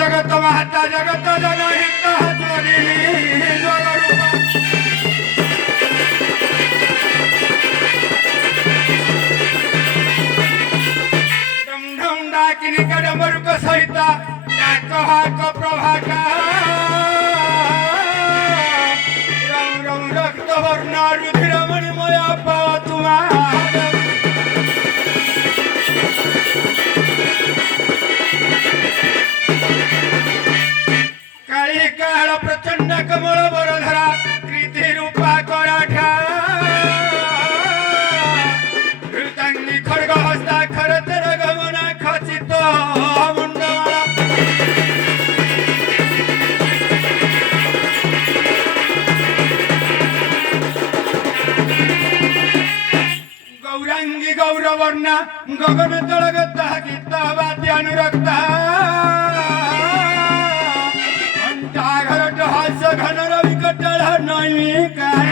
जगत महता जगत जनहित डाकिनी कदमरुक सहित हाक प्रभाका रम रम रक्त वर्ण रुधिर मणिमय पातुमा काली काळ प्रचंड कमळ बरधरा कृती रूपा कराठा घृतांगी खड्ग हस्ता खरतर गमना खचित मुंडमाळा गौरांगी गौरवर्णा गगन तळगता गीत वाद्यानुरक्ता घरट हास्य घन रवि कटळ नाही काय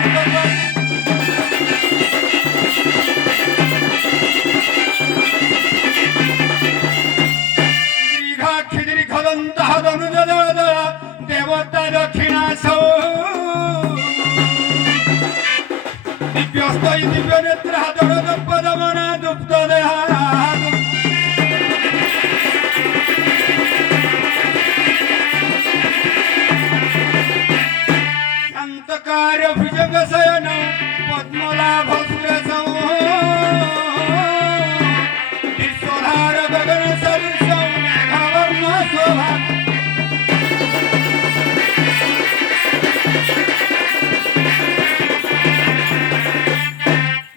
दीर्घ दंत धनुज दळ देवता दक्षिणासो दिव्यस्त दिव्य नेत्र दळ पदमना दुप्त देहा भुजंग शयन पद्मलाभ सुरसौ विश्वधार गगन सदृशौ मेघवर्ण शोभा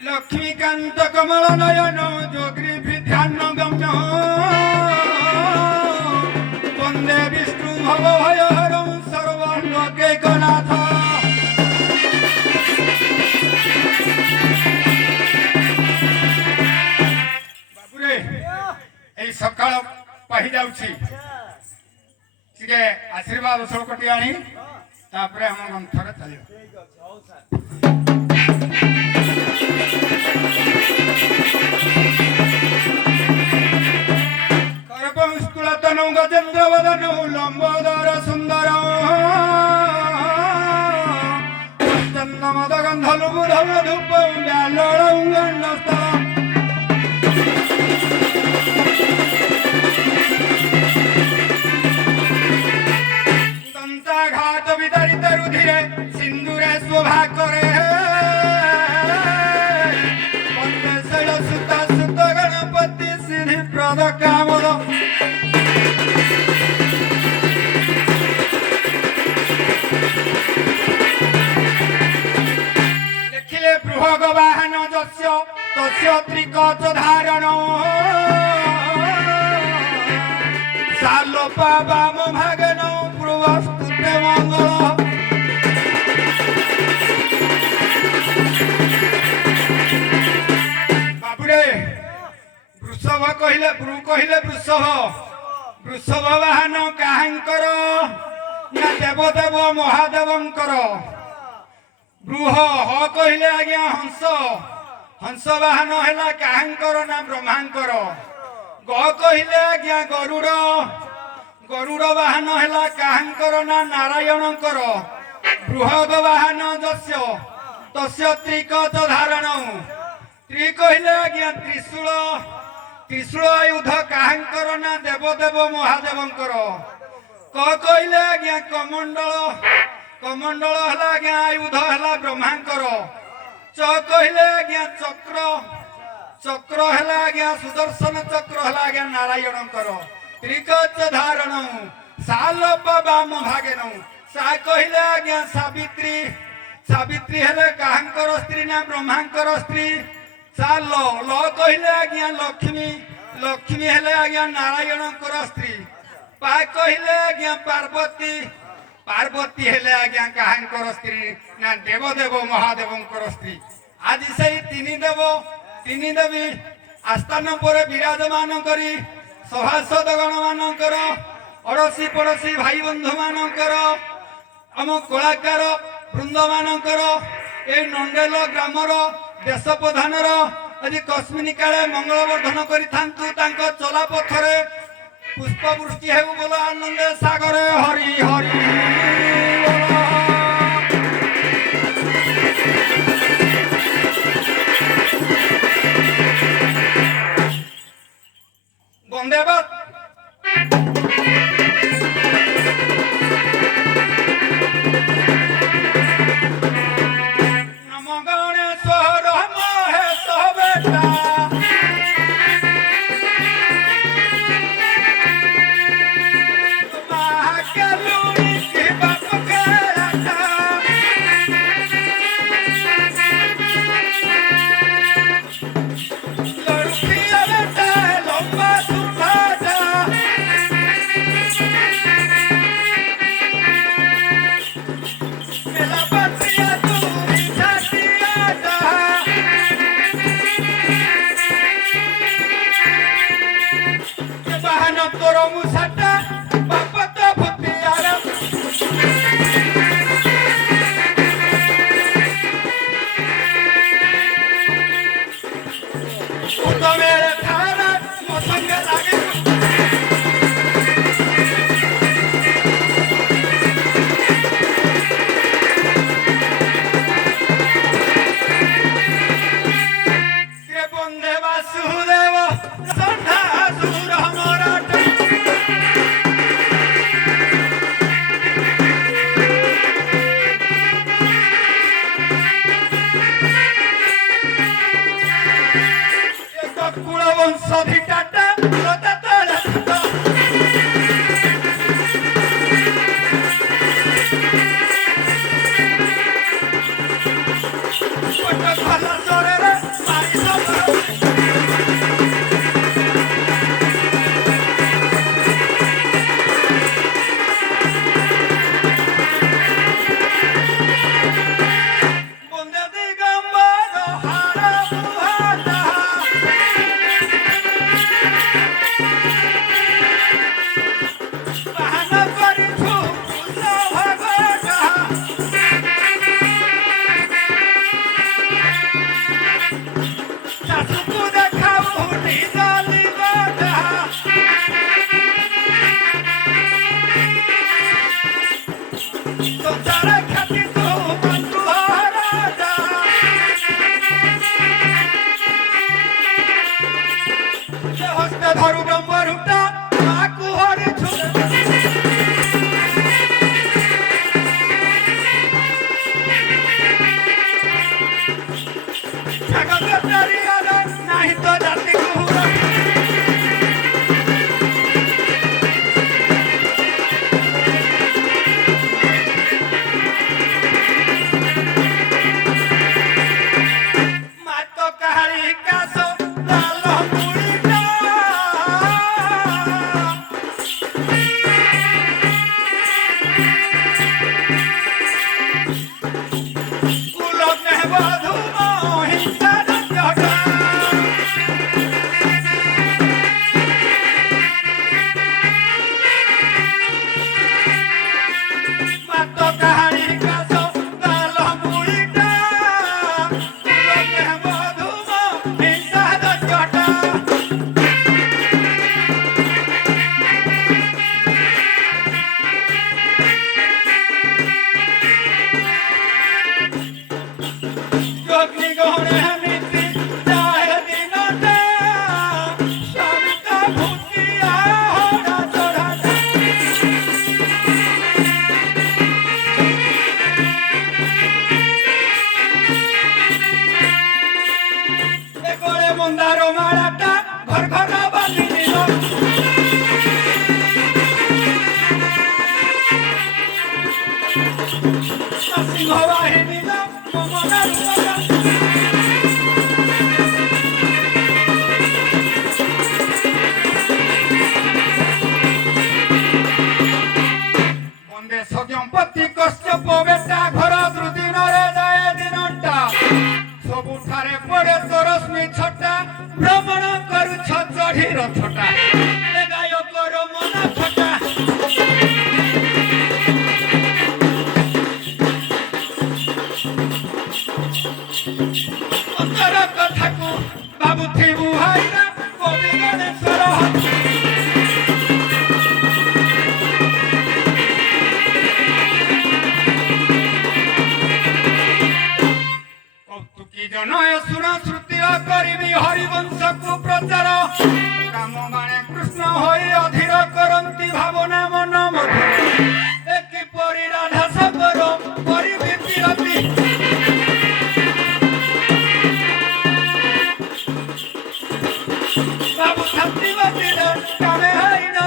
लक्ष्मीकांत कमल नयन जोग्रीभि ध्यान गम्य वंदे विष्णु भवभयहरं सर्वलोकैकनाथ सकाळ पाहि जाउछि ठीक है आशीर्वाद सोकटी आनी तापरे हम मंथर चलियो करपं स्तुलतनु गजेन्द्र वदनु लंबोदर सुंदर चंद मद गंधलु बुधम धूप व्यालळं गंडस्थल घात वितरित रुधिरे सिंदूरे शोभा करे पंचशैल सुत सुत गणपति सिद्धि प्रद कामद देखिले बृहग वाहन जस्य तस्य त्रिकच धारण सालोपा वाम भागन पूर्वस्तुते मंगल बाबुरे वृषभ कहिले वृषभ ବୃଷଭ ବାହନ କାହାଙ୍କର ନା ଦେବଦେବ ମହାଦେବଙ୍କର। ବୃହ ହ କହିଲେ ଆଜ୍ଞା ହଂସ, ହଂସ ବାହନ ହେଲା କାହାଙ୍କର ନା ବ୍ରହ୍ମାଙ୍କର। ଗ କହିଲେ ଆଜ୍ଞା ଗରୁଡ଼, ଗରୁଡ଼ ବାହନ ହେଲା କାହାଙ୍କର ନା ନାରାୟଣଙ୍କର। ବୃହଦ ବାହନ ଯସ୍ୟ ତସ୍ୟ ତ୍ରିକଚ ଧାରଣ। ତ୍ରି କହିଲେ ଆଜ୍ଞା ତ୍ରିଶୂଳ, ତ୍ରିଶୂଳ ଆୟୁଧ କାହାଙ୍କର ନା ଦେବଦେବ ମହାଦେବଙ୍କର। କ କହିଲେ ଆଜ୍ଞା କମଣ୍ଡଳ, କମଣ୍ଡଳ ହେଲା ଆଜ୍ଞା ଆୟୁଧ ହେଲା ବ୍ରହ୍ମାଙ୍କର। ଚ କହିଲେ ଆଜ୍ଞା ଚକ୍ର, ଚକ୍ର ହେଲା ଆଜ୍ଞା ସୁଦର୍ଶନ ଚକ୍ର ହେଲା ଆଜ୍ଞା ନାରାୟଣଙ୍କର। ତ୍ରିକଚ ଧାରଣ ସାଲୋପ ବାମ ଭାଗେନ। ସା କହିଲେ ଆଜ୍ଞା ସାବିତ୍ରୀ, ସାବିତ୍ରୀ ହେଲେ କାହାଙ୍କର ସ୍ତ୍ରୀ ନା ବ୍ରହ୍ମାଙ୍କର ସ୍ତ୍ରୀ। ସା ଲ, ଲ କହିଲେ ଆଜ୍ଞା ଲକ୍ଷ୍ମୀ, ଲକ୍ଷ୍ମୀ ହେଲେ ଆଜ୍ଞା ନାରାୟଣଙ୍କର ସ୍ତ୍ରୀ। ପା କହିଲେ ଆଜ୍ଞା ପାର୍ବତୀ, ପାର୍ବତୀ ହେଲେ ଆଜ୍ଞା କାହାଙ୍କର ସ୍ତ୍ରୀ ନା ଦେବଦେବ ମହାଦେବଙ୍କର ସ୍ତ୍ରୀ। ଆଜି ସେଇ ତିନି ଦେବ, ତିନି ଦେବୀ ଆସ୍ଥାନ ପରେ ବିରାଜମାନ କରି ସଭାସଦ ଗଣ ମାନଙ୍କର, ଅଡ଼ୋଶୀ ପଡ଼ୋଶୀ ଭାଇ ବନ୍ଧୁ ମାନଙ୍କର, ଆମ କଳାକାର ବୃନ୍ଦ ମାନଙ୍କର, ଏଇ ନଣ୍ଡେଲ ଗ୍ରାମର ଦେଶ ପ୍ରଧାନର ଆଜି କସ୍ମିନୀ କାଳେ ମଙ୍ଗଳ ବର୍ଦ୍ଧନ କରିଥାନ୍ତୁ। ତାଙ୍କ ଚଲା ପଥରେ ପୁଷ୍ପ ବୃଷ୍ଟି ହେଉ ବୋଲ ଆନନ୍ଦ ସାଗରେ ହରି ହରି বন্দে মাতরম। নম গণেশ্বর মহেশ বেটা, মহাকালুনি কি বাপ কেরাটা, লড়কিয়া বেটা লম্বা সুঠাটা, মেলা পাতিয়া তুই ছাটিয়াটা, বাহান তোর মুসাটা বাপা তো ভূতিয়ারা। উত্তমের ধারা মো সঙ্গে লাগে, কে বন্দে বাসুদেব সন্ধ্যা সুর মরাট। কুল বংশ ভিটাটা লতা তলা ভালো জোরে রে মারি সব। বন্দে দিগম্বর হারা বুহাটা, বাহান করিছু ভগটা, শাশুকু দেখাও নিজ লিগটা, তোর খ্যাতি তু বন্ধু রাজা, হস্তে ধরু ব্রহ্মরূপটা মাকু হরিছু। জগত তরিয়ার নাহি তো জাতি কুহুর, সিংহ বাহিনী বন্দে সত্যম্পতি কশ্যপ বেটা ঘর দ্রুদিনরে যায় দিনটা ସବୁଠାରେ ପଡ଼େ ତୋରଶ୍ମୀ ଛଟା ଭ୍ରମଣ କରୁଛ ଚଢ଼ି ରଥଟା ଗାୟକର ମନ ଛଟା ଅନ୍ତର କଥାକୁ ଭାବୁଥିବୁ ହାଇରା କବି ଗଣେଶର କୌତୁକୀ ଜନୟ ଶୁଣ ଶ୍ରୁତିର କରିବି ହରିବଂଶକୁ ପ୍ରଚାର କାମ ବାଣେ କୃଷ୍ଣ ହୋଇ ଅଧୀର କରନ୍ତି ଭାବନା ମନ ମଧୁର କିପରି ରାଧା ସାଗର କରିବି ବିରତି ବାବୁ ଶାନ୍ତିବାଦୀର କାମେ ହାଇନ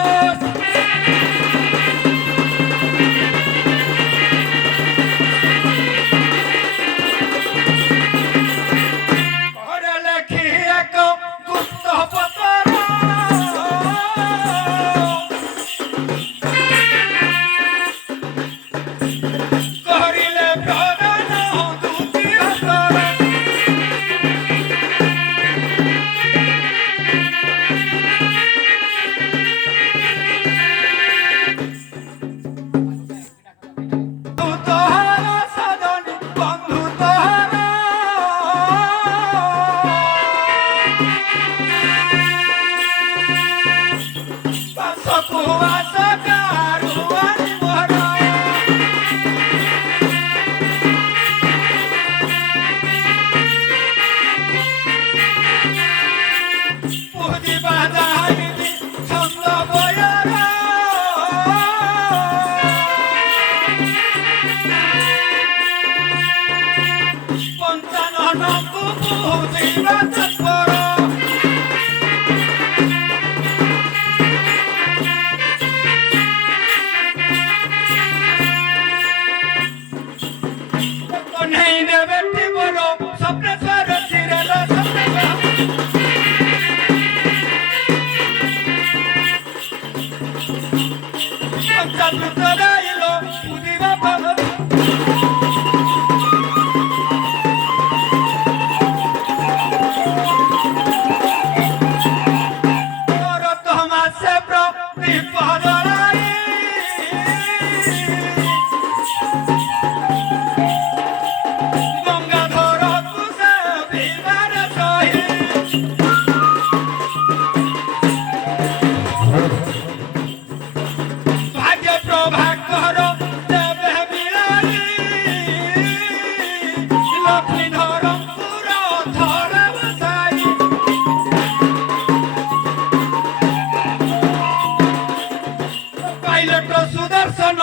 সুদর্শন